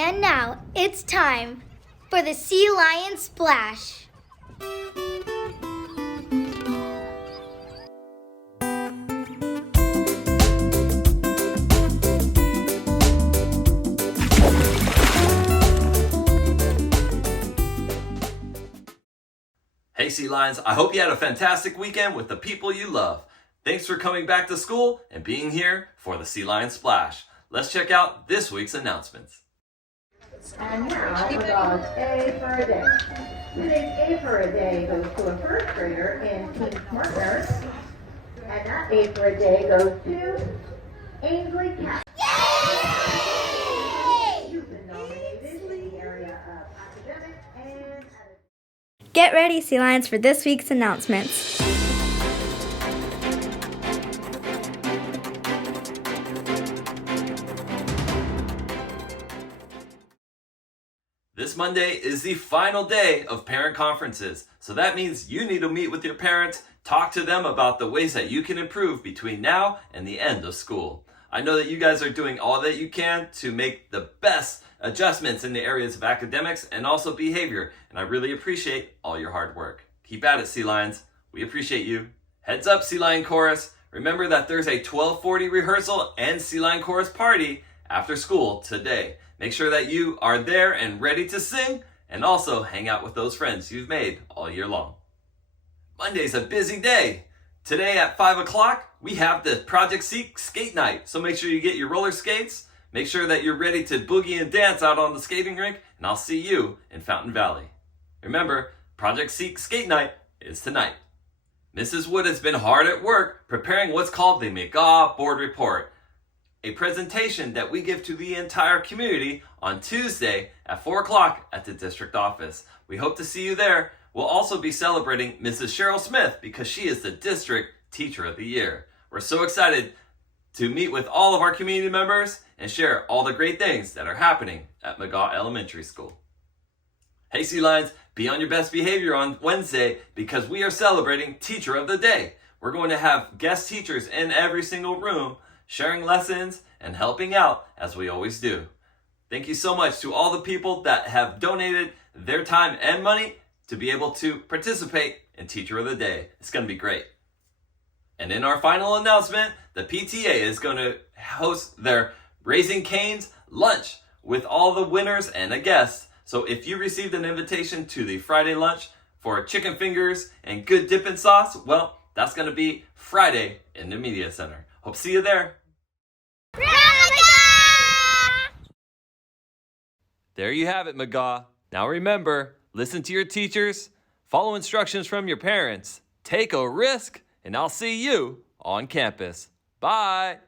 And now it's time for the Sea Lion Splash. Hey Sea Lions, I hope you had a fantastic weekend with the people you love. Thanks for coming back to school and being here for the Sea Lion Splash. Let's check out this week's announcements. And now for Dog A for a Day. Today's A for a Day goes to a first grader in Team Partners. And that A for a Day goes to Ainsley Cat. You've been nominated in the area of academics and... Get ready, Sea Lions, for this week's announcements. This Monday is the final day of parent conferences, so that means you need to meet with your parents, talk to them about the ways that you can improve between now and the end of school. I know that you guys are doing all that you can to make the best adjustments in the areas of academics and also behavior, and I really appreciate all your hard work. Keep at it, Sea Lions. We appreciate you. Heads up, Sea Lion Chorus. Remember that there's a 12:40 rehearsal and Sea Lion Chorus party after school today. Make sure that you are there and ready to sing, and also hang out with those friends you've made all year long. Monday's a busy day. Today at 5 o'clock, we have the Project Seek Skate Night. So make sure you get your roller skates. Make sure that you're ready to boogie and dance out on the skating rink, and I'll see you in Fountain Valley. Remember, Project Seek Skate Night is tonight. Mrs. Wood has been hard at work preparing what's called the McGaw Board Report, a presentation that we give to the entire community on Tuesday at 4 o'clock at the district office. We hope to see you there. We'll also be celebrating Mrs. Cheryl Smith because she is the District Teacher of the Year. We're so excited to meet with all of our community members and share all the great things that are happening at McGaw Elementary School. Hey Sea Lions, be on your best behavior on Wednesday because we are celebrating Teacher of the Day. We're going to have guest teachers in every single room sharing lessons and helping out as we always do. Thank you so much to all the people that have donated their time and money to be able to participate in Teacher of the Day. It's going to be great. And in our final announcement, the PTA is going to host their Raising Cane's lunch with all the winners and a guest. So if you received an invitation to the Friday lunch for chicken fingers and good dipping sauce, well, that's going to be Friday in the Media Center. Hope to see you there. There you have it, McGaw. Now remember, listen to your teachers, follow instructions from your parents, take a risk, and I'll see you on campus. Bye.